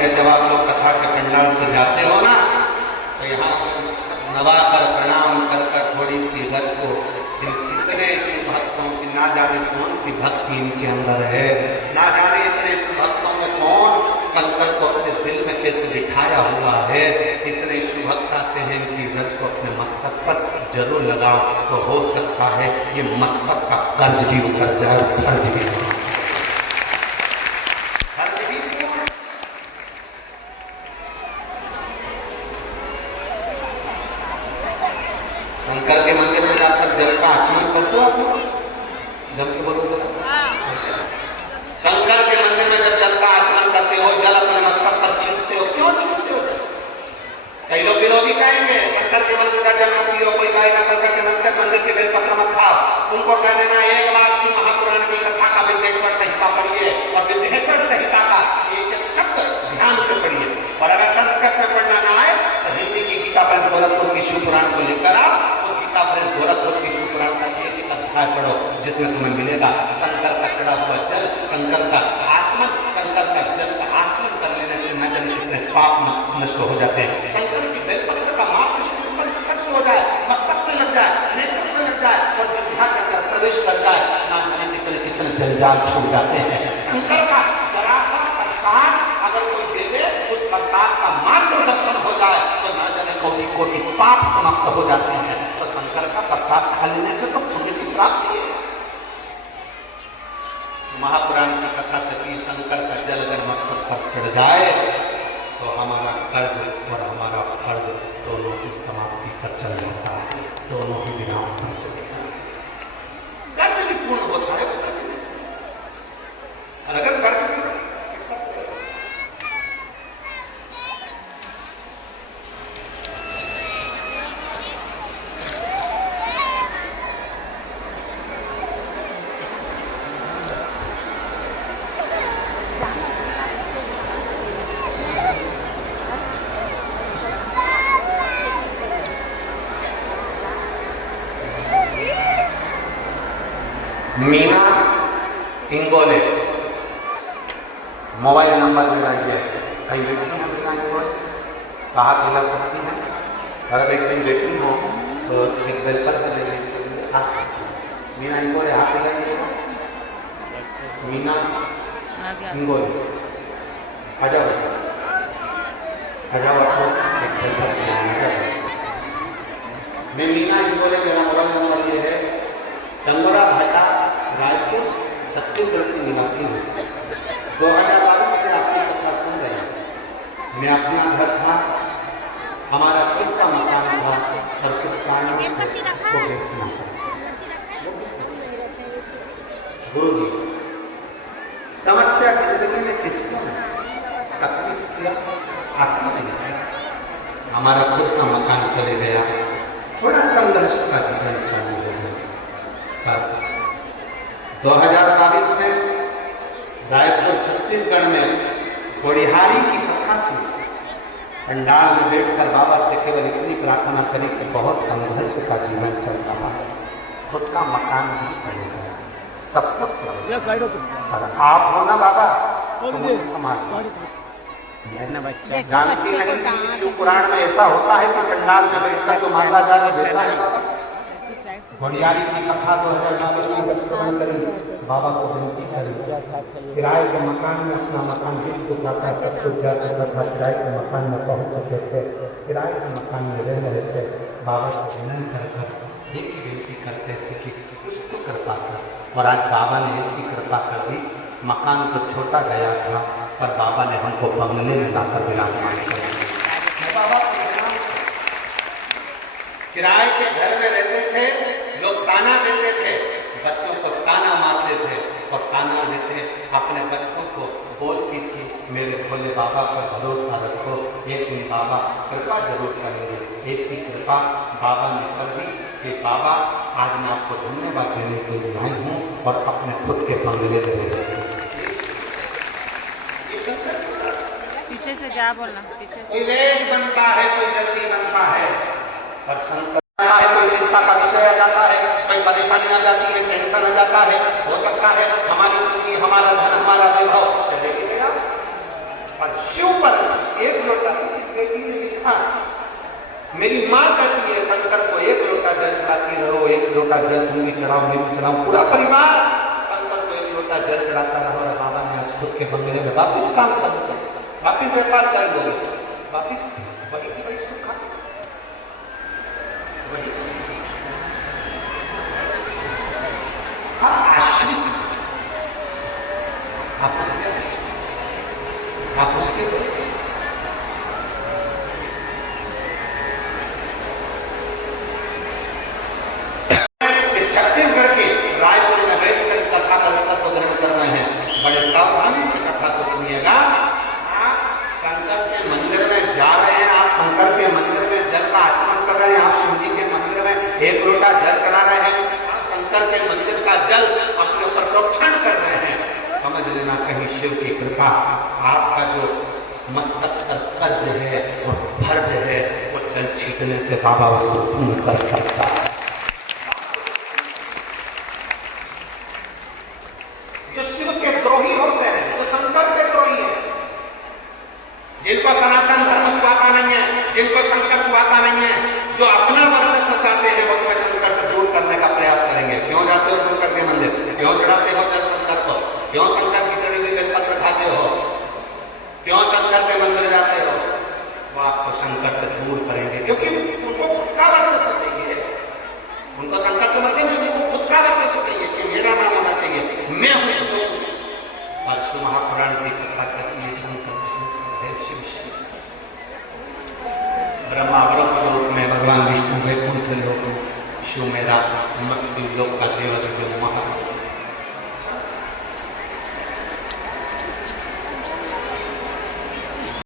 है, जब आप लोग कथा के पंडाल से जाते हो ना, तो यहाँ नवाकर प्रणाम कर कर थोड़ी सी रज को, इतने शिव भक्तों की ना जाने कौन सी भक्ति इनके अंदर है, ना जाने इतने शिव भक्तों में कौन शंकर को अपने दिल में कैसे बिठाया हुआ है। इतने शिव भक्त आते हैं, इनकी रज को अपने मस्तक पर जरूर लगाओ, तो हो सकता है ये मस्तक का कर्ज भी उतर जाए, कर्ज भी शंकर के मंदिर में जाकर जल का आचमन करते हो आप? जल के बोलो शंकर के मंदिर में जब जल का आचमन करते हो, जल अपने मस्तक पर छींटते हो, क्यों छींटते हो? कई लोग विरोधी कहेंगे शंकर के मंदिर का जल मत पियो, कोई कहेगा शंकर के मंदिर के बेलपत्र मत खाओ। उनको कह देना एक बार शिव महापुराण की कथा का विद्येश्वर संहिता पढ़िए और विद्येश्वर संहिता का एक एक शब्द ध्यान से पढ़िए, और अगर संस्कृत में पढ़ना ना आए तो हिंदी की गीता प्रेस गोरखपुर की शिव पुराण को लेकर आप गीता प्रेस गोरखपुर की शिव पुराण का एक एक अध्याय पढ़ो, जिसमें तुम्हें मिलेगा शंकर का चढ़ा हुआ जल, शंकर का आचमन, शंकर का जल का आचमन कर लेने से न जाने कितने पाप नष्ट हो जाते हैं। शंकर की बेलपत्र का मात्र स्पर्श हो जाए, मस्तक से लग जाए, नेत्र से लग जाए और विद्या के अंदर प्रवेश कर जाए, न जाने कितने कितने जंजाल छूट जाते हैं। शंकर का जरा सा प्रसाद अगर कोई दे दे, उस प्रसाद का मात्र दर्शन हो जाए तो न जाने कोटि कोटि पाप समाप्त हो जाते हैं। तो शंकर का प्रसाद खा लेने से तो पुण्य की प्राप्ति है। महापुराण की कथा तकी शंकर का जल अगर मस्तक पर चढ़ जाए तो हमारा कर्ज और हमारा फर्ज दोनों की समाप्ति पर चल जाता है, दोनों ही विराम पर चले जाते हैं। कर्ज भी पूर्ण होता है, और अगर कर्ज मीना इंगोले मोबाइल नंबर मेरा ये है, कहीं देखी है मीना इंगोले, कहाँ मिला सकती हैं? अगर एक दिन देखी हो तो एक बेलपत्र ले लेंगे, आ सकती है। मीना इंगोले हाथ लगाइए, मीना इंगोले आ जाओ, आ जाओ आपको एक बेलपत्र। मैं मीना इंगोले, मेरा मोबाइल नंबर ये है, चंदोरा भाटा रायपुर छत्तीसगढ़ की निवासी हूँ। 2022 से आपकी कथा सुन रहे हैं। मैं अपना घर था, हमारा खुद का मकान था और कुछ कारणों से उसको बेचना पड़ा। गुरु जी, समस्या जिंदगी में किसको तकलीफ आती नहीं, हमारा खुद का मकान चले गया, थोड़ा संघर्ष का जीवन चालू हो गया। 2022 में रायपुर छत्तीसगढ़ में घोड़िहारी की कथा सुनी, पंडाल में बैठकर बाबा से केवल इतनी प्रार्थना करी कि बहुत संघर्ष का जीवन चल रहा है, खुद का मकान भी चले गया, सब कुछ। और आप हो ना बाबा, जानती नहीं शिव पुराण में ऐसा होता है कि पंडाल में बैठकर जो माता जा देता है। घोड़ियारी की कथा 2022 बाबा को विनती करी, किराए के मकान में अपना मकान गिर चुका था, सब कुछ जा चुका था, किराए के मकान में पहुँच चुके थे, किराए के मकान में रह रहे थे। बाबा से विनती कर एक विनती करते थे कि कुछ तो कृपा कर, और आज बाबा ने ऐसी कृपा कर दी, मकान तो छोटा गया था पर बाबा ने हमको बंगले में लाकर विराजमान कर दिया। किराए के घर में रहते थे, लोग ताना देते थे, बच्चों को ताना मारते थे और ताना देते अपने बच्चों को बोलती थी, मेरे भोले बाबा पर भरोसा रखो, एक दिन बाबा कृपा जरूर करेंगे। ऐसी कृपा बाबा ने कर दी कि बाबा आज मैं आपको धन्यवाद देने के लिए आई हूँ और अपने खुद के बंगले में रह रहे हैं। पीछे से जा बोलना, पीछे से। कोई लेस बनता है, कोई जल्दी बनता है, और संकट है, कोई चिंता का विषय आ जाता है, कोई परेशानी आ जाती है, टेंशन आ जाता है, हो सकता है हमारी पूंजी, हमारा धन, हमारा वैभव चले गया, और शिव पर बेटी ने लिखा, मेरी माँ कहती है शंकर को एक लोटा जल चढ़ाती रहो, एक लोटा जल तुम भी चढ़ाओ, मैं भी चढ़ाऊं, पूरा परिवार शंकर को एक लोटा जल चढ़ाता रहा। और बाबा ने आज खुद के बंगले में वापिस काम चालू किया, वापिस व्यापार चालू हो गया, वापिस वही की वही सुखा, वही आश्रित आप उसके छत्तीसगढ़ के रायपुर में बैठकर इस कथा का तत्व ग्रहण कर रहे हैं। बड़े सावधानी से कथा को सुनिएगा। आप शंकर के मंदिर में जा रहे हैं, आप शंकर के मंदिर में जल का आचमन कर रहे हैं, आप शिव जी के मंदिर में एक लोटा जल चढ़ा रहे हैं, आप शंकर के मंदिर का जल अपने ऊपर प्रोक्षण कर रहे हैं। समझ लेना कहीं शिव की कृपा आपका जो मस्तक पर कर्ज है और फर्ज है वो जल छीटने से बाबा उसको पूर्ण कर सकता है। जो शिव के द्रोही होते हैं, जो शंकर के द्रोही है, जिनको सनातन धर्म सुहाता नहीं है, जिनको शंकर सुहाता नहीं है, जो अपना वर्चस्व चाहते हैं, वो तुम्हें शंकर से दूर करने का प्रयास करेंगे। क्यों जाते हो शंकर के मंदिर, क्यों चढ़ाते हो जल शंकर को, क्यों शंकर की चढ़ी हुई बेलपत्र खाते हो, क्यों शंकर के मंदिर जाते हो? वो आपको शंकर से दूर करेंगे, क्योंकि उनको खुद का वर्चस्व चाहिए, उनको शंकर से मंदिर में उनको खुद का वर्चस्व चाहिए कि मेरा नाम होना चाहिए, मैं हूं। और शिव महापुराण की कथा कहती है शंकर शिव शिव ब्रह्मा ब्रह्म रूप में भगवान विष्णु वैकुंठ लोक, शिव मेरा मृत्यु लोक का देव जो महा